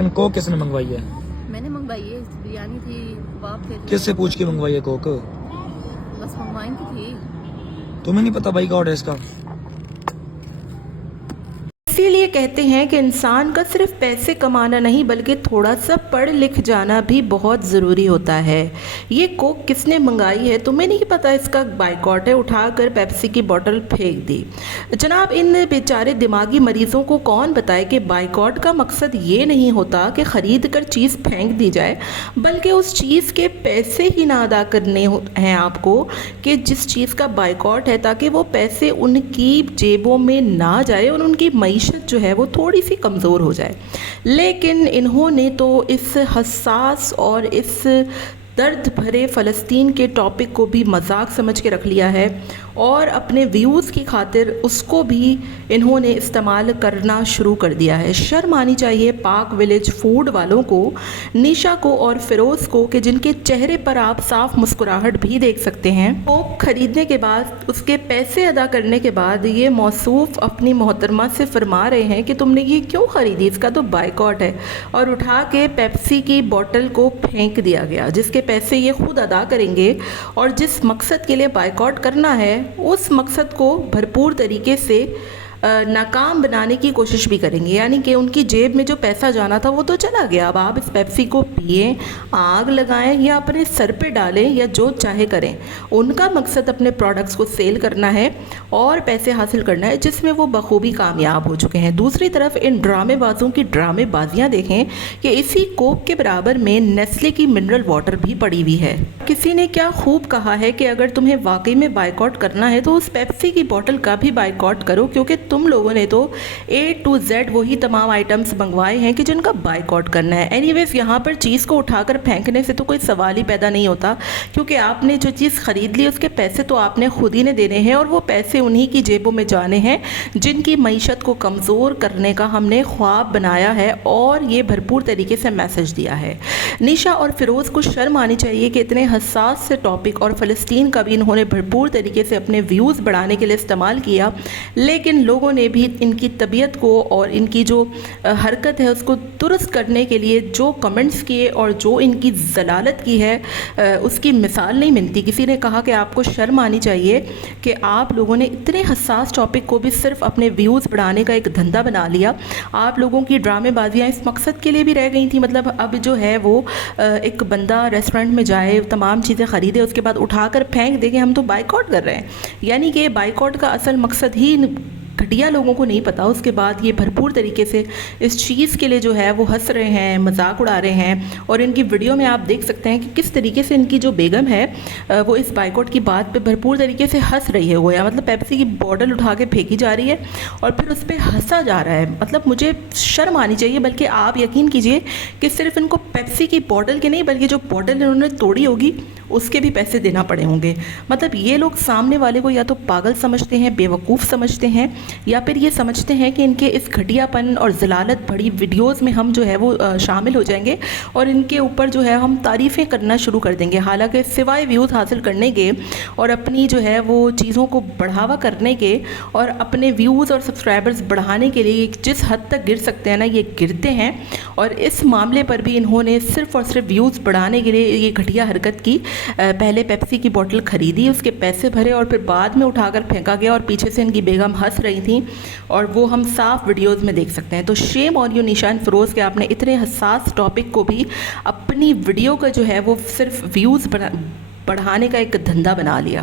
لیکن کوک کس نے منگوائی ہے؟ میں نے منگوائی ہے, بریانی تھی, کباب تھے. کس سے پوچھ کے منگوائی ہے کوک؟ بس منگوائیں کی تھی. تمہیں نہیں پتا بھائی کا آرڈر اس کا؟ اسی لیے کہتے ہیں کہ انسان کا صرف پیسے کمانا نہیں بلکہ تھوڑا سا پڑھ لکھ جانا بھی بہت ضروری ہوتا ہے. یہ کوک کس نے منگائی ہے تمہیں نہیں پتا, اس کا بائیکاٹ ہے, اٹھا کر پیپسی کی بوتل پھینک دی. جناب ان بیچارے دماغی مریضوں کو کون بتائے کہ بائیکاٹ کا مقصد یہ نہیں ہوتا کہ خرید کر چیز پھینک دی جائے, بلکہ اس چیز کے پیسے ہی نہ ادا کرنے ہیں آپ کو کہ جس چیز کا بائیکاٹ ہے, تاکہ وہ پیسے ان کی جیبوں میں نہ جائے اور ان کی معیشت جو ہے وہ تھوڑی سی کمزور ہو جائے. لیکن انہوں نے تو اس حساس اور اس درد بھرے فلسطین کے ٹاپک کو بھی مذاق سمجھ کے رکھ لیا ہے, اور اپنے ویوز کی خاطر اس کو بھی انہوں نے استعمال کرنا شروع کر دیا ہے. شرم آنی چاہیے پاک ولیج فوڈ والوں کو, نیشا کو اور فیروز کو, کہ جن کے چہرے پر آپ صاف مسکراہٹ بھی دیکھ سکتے ہیں. کوک خریدنے کے بعد, اس کے پیسے ادا کرنے کے بعد یہ موصوف اپنی محترمہ سے فرما رہے ہیں کہ تم نے یہ کیوں خریدی, اس کا تو بائیکاٹ ہے, اور اٹھا کے پیپسی کی بوتل کو پھینک دیا گیا, جس کے پیسے یہ خود ادا کریں گے, اور جس مقصد کے لیے بائیکاٹ کرنا ہے اس مقصد کو بھرپور طریقے سے ناکام بنانے کی کوشش بھی کریں گے. یعنی کہ ان کی جیب میں جو پیسہ جانا تھا وہ تو چلا گیا, اب آپ اس پیپسی کو پئیں, آگ لگائیں یا اپنے سر پہ ڈالیں یا جو چاہے کریں, ان کا مقصد اپنے پروڈکٹس کو سیل کرنا ہے اور پیسے حاصل کرنا ہے, جس میں وہ بخوبی کامیاب ہو چکے ہیں. دوسری طرف ان ڈرامے بازوں کی ڈرامے بازیاں دیکھیں کہ اسی کوک کے برابر میں نیسلے کی منرل واٹر بھی پڑی ہوئی ہے. کسی نے کیا خوب کہا ہے کہ اگر تمہیں واقعی میں بائیکاٹ کرنا ہے تو اس پیپسی کی بوتل کا بھی بائیکاٹ کرو, کیونکہ تم لوگوں نے تو A to Z وہی تمام آئٹمز منگوائے ہیں کہ جن کا بائیکاٹ کرنا ہے. اینی ویز یہاں پر چیز کو اٹھا کر پھینکنے سے تو کوئی سوال ہی پیدا نہیں ہوتا, کیونکہ آپ نے جو چیز خرید لی اس کے پیسے تو آپ نے خود ہی نے دینے ہیں, اور وہ پیسے انہی کی جیبوں میں جانے ہیں جن کی معیشت کو کمزور کرنے کا ہم نے خواب بنایا ہے اور یہ بھرپور طریقے سے میسج دیا ہے. نیشا اور فیروز کو شرم آنی چاہیے کہ اتنے حساس سے ٹاپک اور فلسطین کا بھی انہوں نے بھرپور طریقے سے اپنے ویوز بڑھانے کے لیے استعمال کیا, لیکن لوگوں نے بھی ان کی طبیعت کو اور ان کی جو حرکت ہے اس کو درست کرنے کے لیے جو کمنٹس کیے اور جو ان کی ضلالت کی ہے اس کی مثال نہیں ملتی. کسی نے کہا کہ آپ کو شرم آنی چاہیے کہ آپ لوگوں نے اتنے حساس ٹاپک کو بھی صرف اپنے ویوز بڑھانے کا ایک دھندا بنا لیا. آپ لوگوں کی ڈرامے بازیاں اس مقصد کے لیے بھی رہ گئی تھیں, مطلب اب جو ہے وہ ایک بندہ ریسٹورنٹ میں جائے, تمام چیزیں خریدے, اس کے بعد اٹھا کر پھینک دے کہ ہم تو بائیکاٹ کر رہے ہیں. یعنی کہ بائیکاٹ کا اصل مقصد ہی گھٹیا لوگوں کو نہیں پتا. اس کے بعد یہ بھرپور طریقے سے اس چیز کے لیے جو ہے وہ ہنس رہے ہیں, مذاق اڑا رہے ہیں, اور ان کی ویڈیو میں آپ دیکھ سکتے ہیں کہ کس طریقے سے ان کی جو بیگم ہے وہ اس بائیکاٹ کی بات پہ بھرپور طریقے سے ہنس رہی ہے. گویا مطلب پیپسی کی بوتل اٹھا کے پھینکی جا رہی ہے اور پھر اس پہ ہنسا جا رہا ہے. مطلب مجھے شرم آنی چاہیے, بلکہ آپ یقین کیجئے کہ صرف ان کو پیپسی کی بوتل کے نہیں بلکہ جو بوتل انہوں نے توڑی ہوگی اس کے بھی پیسے دینا پڑے ہوں گے. مطلب یہ لوگ سامنے والے کو یا تو پاگل سمجھتے ہیں, بیوقوف سمجھتے ہیں, یا پھر یہ سمجھتے ہیں کہ ان کے اس گھٹیا پن اور ذلالت بھری ویڈیوز میں ہم جو ہے وہ شامل ہو جائیں گے اور ان کے اوپر جو ہے ہم تعریفیں کرنا شروع کر دیں گے. حالانکہ سوائے ویوز حاصل کرنے کے اور اپنی جو ہے وہ چیزوں کو بڑھاوا کرنے کے اور اپنے ویوز اور سبسکرائبرز بڑھانے کے لیے جس حد تک گر سکتے ہیں نا, یہ گرتے ہیں. اور اس معاملے پر بھی انہوں نے صرف اور صرف ویوز بڑھانے کے لیے یہ گھٹیا حرکت کی. پہلے پیپسی کی بوتل خریدی, اس کے پیسے بھرے, اور پھر بعد میں اٹھا کر پھینکا گیا, اور پیچھے سے ان کی بیگم ہنس رہی تھیں, اور وہ ہم صاف ویڈیوز میں دیکھ سکتے ہیں. تو شیم اور یو نیشا اینڈ فیروز کہ آپ نے اتنے حساس ٹاپک کو بھی اپنی ویڈیو کا جو ہے وہ صرف ویوز بڑھانے کا ایک دھندا بنا لیا.